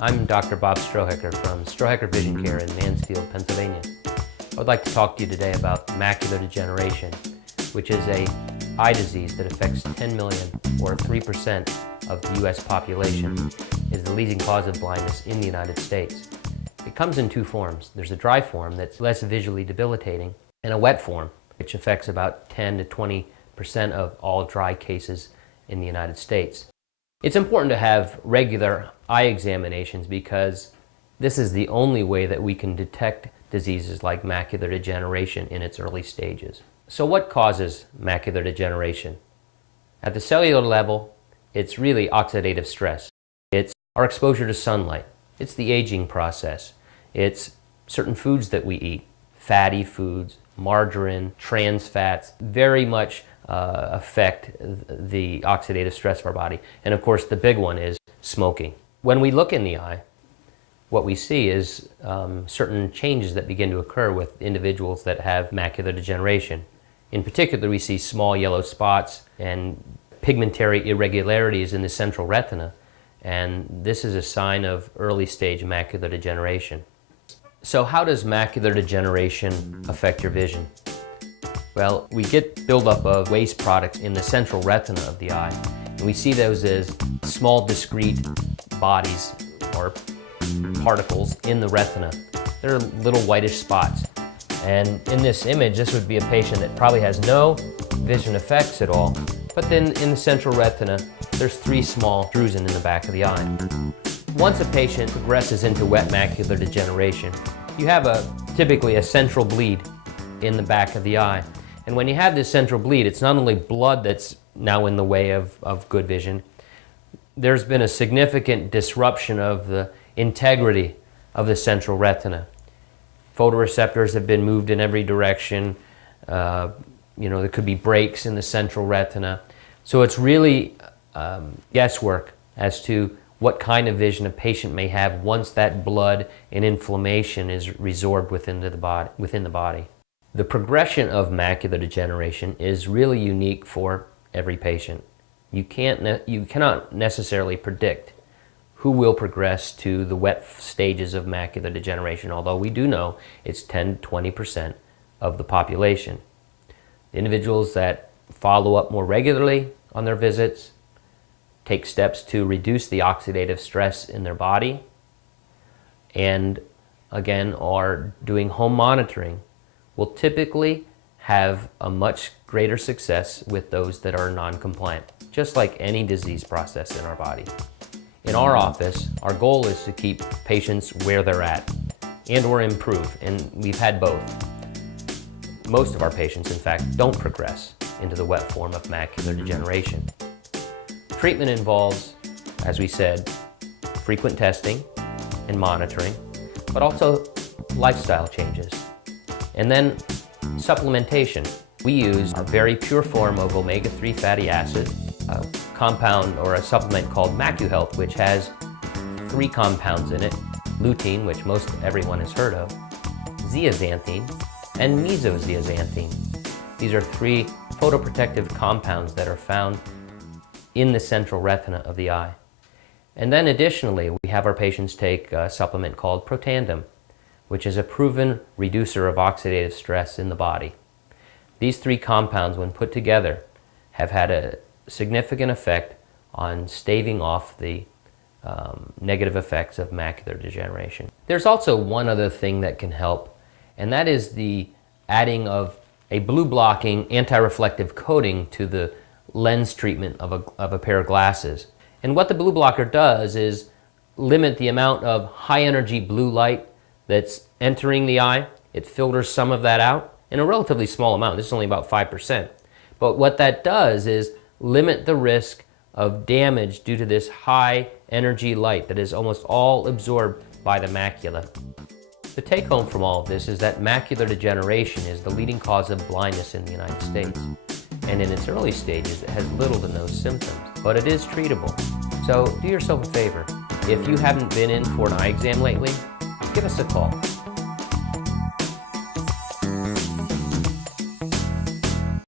I'm Dr. Bob Strohecker from Strohecker Vision Care in Mansfield, Pennsylvania. I would like to talk to you today about macular degeneration, which is an eye disease that affects 10 million or 3% of the U.S. population. It is the leading cause of blindness in the United States. It comes in two forms. There's a dry form that's less visually debilitating, and a wet form, which affects about 10 to 20% of all dry cases in the United States. It's important to have regular eye examinations because this is the only way that we can detect diseases like macular degeneration in its early stages. So what causes macular degeneration? At the cellular level, it's really oxidative stress. It's our exposure to sunlight. It's the aging process. It's certain foods that we eat, fatty foods, margarine, trans fats, very much affect the oxidative stress of our body. And of course, the big one is smoking. When we look in the eye, what we see is certain changes that begin to occur with individuals that have macular degeneration. In particular, we see small yellow spots and pigmentary irregularities in the central retina, and this is a sign of early stage macular degeneration. So how does macular degeneration affect your vision? Well, we get buildup of waste products in the central retina of the eye, and we see those as small discrete bodies or particles in the retina. They're little whitish spots. And in this image, this would be a patient that probably has no vision effects at all. But then in the central retina, there's 3 small drusen in the back of the eye. Once a patient progresses into wet macular degeneration, you have typically a central bleed in the back of the eye. And when you have this central bleed, it's not only blood that's now in the way of good vision. There's been a significant disruption of the integrity of the central retina. Photoreceptors have been moved in every direction. There could be breaks in the central retina. So it's really guesswork as to what kind of vision a patient may have once that blood and inflammation is resorbed within the body. The progression of macular degeneration is really unique for every patient. You cannot necessarily predict who will progress to the wet stages of macular degeneration, although we do know it's 10 to 20% of the population. The individuals that follow up more regularly on their visits, take steps to reduce the oxidative stress in their body, and again are doing home monitoring, will typically have a much greater success with those that are non-compliant, just like any disease process in our body. In our office, our goal is to keep patients where they're at and or improve, and we've had both. Most of our patients, in fact, don't progress into the wet form of macular degeneration. Treatment involves, as we said, frequent testing and monitoring, but also lifestyle changes. And then supplementation. We use a very pure form of omega-3 fatty acid, a compound or a supplement called MacuHealth, which has 3 compounds in it: lutein, which most everyone has heard of, zeaxanthin, and mesozeaxanthin. These are 3 photoprotective compounds that are found in the central retina of the eye. And then additionally, we have our patients take a supplement called Protandim, which is a proven reducer of oxidative stress in the body. These 3 compounds, when put together, have had a significant effect on staving off the negative effects of macular degeneration. There's also one other thing that can help, and that is the adding of a blue-blocking anti-reflective coating to the lens treatment of a pair of glasses. And what the blue blocker does is limit the amount of high-energy blue light that's entering the eye. It filters some of that out in a relatively small amount. This is only about 5%. But what that does is limit the risk of damage due to this high energy light that is almost all absorbed by the macula. The take home from all of this is that macular degeneration is the leading cause of blindness in the United States. And in its early stages, it has little to no symptoms, but it is treatable. So do yourself a favor. If you haven't been in for an eye exam lately, give us a call.